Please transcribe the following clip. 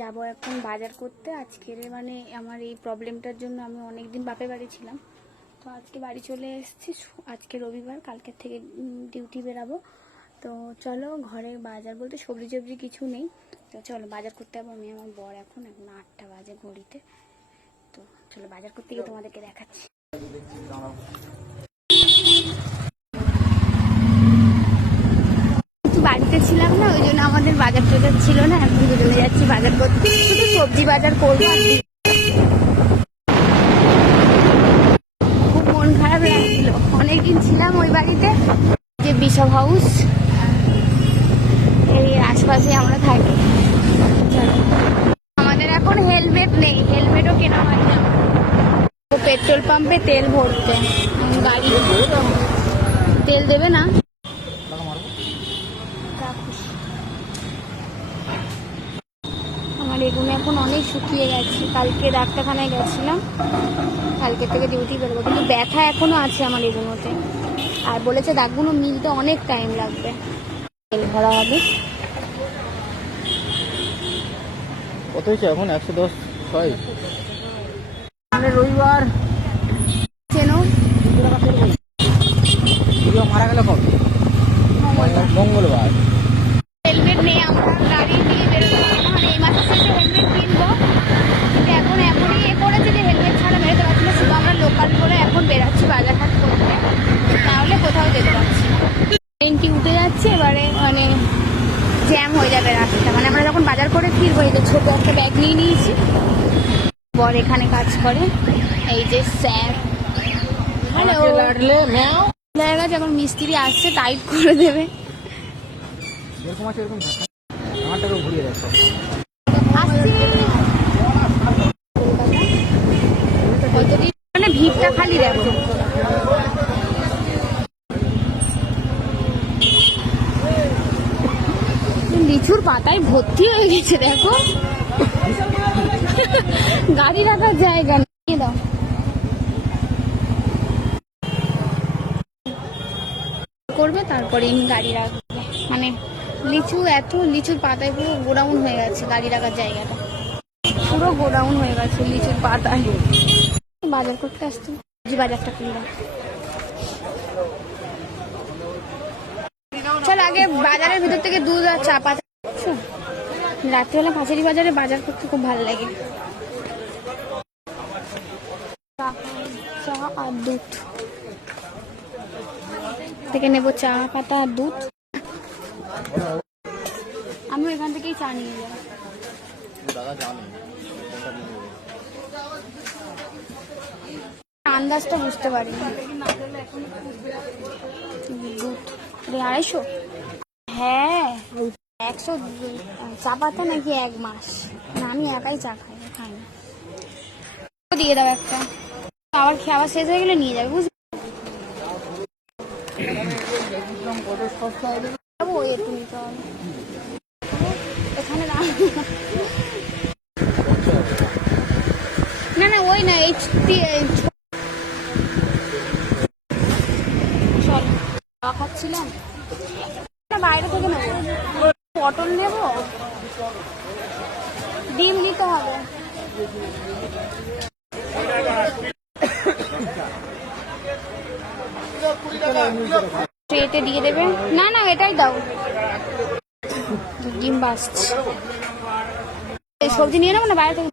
যাব এখন বাজার করতে। আজকের মানে আমার এই প্রবলেমটার জন্য আমি অনেকদিন বাপের বাড়ি ছিলাম, তো আজকে বাড়ি চলে এসেছি। আজকে রবিবার, কালকের থেকে ডিউটি বেরাবো। তো চলো, ঘরে বাজার বলতে সবজি টবজি কিছু নেই, তো চলো বাজার করতে যাবো। আমি আমার বর এখন 8টা বাজে ঘড়িতে। তো চলো বাজার করতে গিয়ে তোমাদেরকে দেখাচ্ছি। বাড়িতে ছিলাম না, ওই জন্য আমাদের বাজার টাজার ছিল না। এখন দুজনে যাচ্ছি বাজার করতে, শুধু সবজি বাজার করবো। খুব মন খারাপ লাগছিল, অনেকদিন ছিলাম ওই বাড়িতে, যে বিশপ হাউস, এই আশপাশে আমরা থাকি। আমাদের এখন হেলমেট নেই, হেলমেটও কেনা হয় না। পেট্রোল পাম্পে তেল ভরতে, গাড়ি তেল দেবে না। আমার এগুলো এখন অনেক শুকিয়ে গেছে, কালকে ডাক্তারখানায় গেছিলাম, কালকে থেকে ডিউটি বেরোবো, কিন্তু ব্যথা এখনো আছে আমার এগুলোতে। আর বলেছে দাগগুলো মিলতে অনেক টাইম লাগবে। তেল ভরা হবে। কত হয়েছে এখন? 110 ছয়। আমরা রবিবার চেনো মারা গেল কবে? মঙ্গলবার। হেলমেট নেই, আমরা গাড়ি নিয়ে বেরোতে পারি না। মানে এই মাসের শেষে হেলমেট কিনবো, কিন্তু এখন এমনই করেছে যে হেলমেট ছাড়া বেরোতে পারছি না। শুধু আমরা লোকাল করে এখন বেরাচ্ছি বাজার হাট করতে, তাহলে কোথাও যেতে পারছি না। ট্রেনটি উঠে যাচ্ছে, এবারে মানে জ্যাম হয়ে যাবে রাস্তা। মানে আমরা যখন বাজার করে ফিরবো, এই যে ছোট একটা ব্যাগ নিয়ে নিয়েছি, বর এখানে কাজ করে, এই যে স্যার। হ্যালো, হয়ে গেছে, এখন মিস্ত্রি আসছে, টাইট করে দেবে। এরকম আছে, এরকম আমারটাকেও ঘুরিয়ে দেখো। কতদিন মানে ভিড়টা খালি দেখো। লিচুর পাতায় ভর্তি হয়ে গেছে দেখো, গাড়ি রাখার জায়গা নিয়ে দাও। করবে তারপরে গাড়ি রাখবে। মানে লিচু, এত লিচুর পাতায় পুরো গোডাউন হয়ে গেছে, গাড়ি রাখার জায়গাটা পুরো গোডাউন হয়ে গেছে লিচুর পাতায়। বাজার করতে আসতো, বাজারটা করলাম। চল আগে বাজারের ভিতর থেকে দুধ আর চা পাতা। রাত্রিবেলা পাঁচারি বাজারে বাজার করতে খুব ভালো লাগে। চা আর দুধ থেকে নেবো, চা পাতা আর দুধ। আমি এখান থেকেই চা নিয়ে যাই। আন্দাজটা বুঝতে পারি না। দুধ 250, হ্যাঁ 100 চা পাতা নাকি 1 মাস। না আমি একাই চা খাই না। দিয়ে দাও একটা, আবার খাওয়া শেষ হয়ে গেলে নিয়ে যাবে, বুঝলি? এখানে না না ওই না, এই চল খাচ্ছিলাম বাইরে থেকে নেবো, পটল নেবো, ডিম নিতে হবে। ট্রেতে দিয়ে দেবে। না না এটাই দাও, ডিম বাসছে। সবজি নিয়ে নেবো না বাইরে থেকে।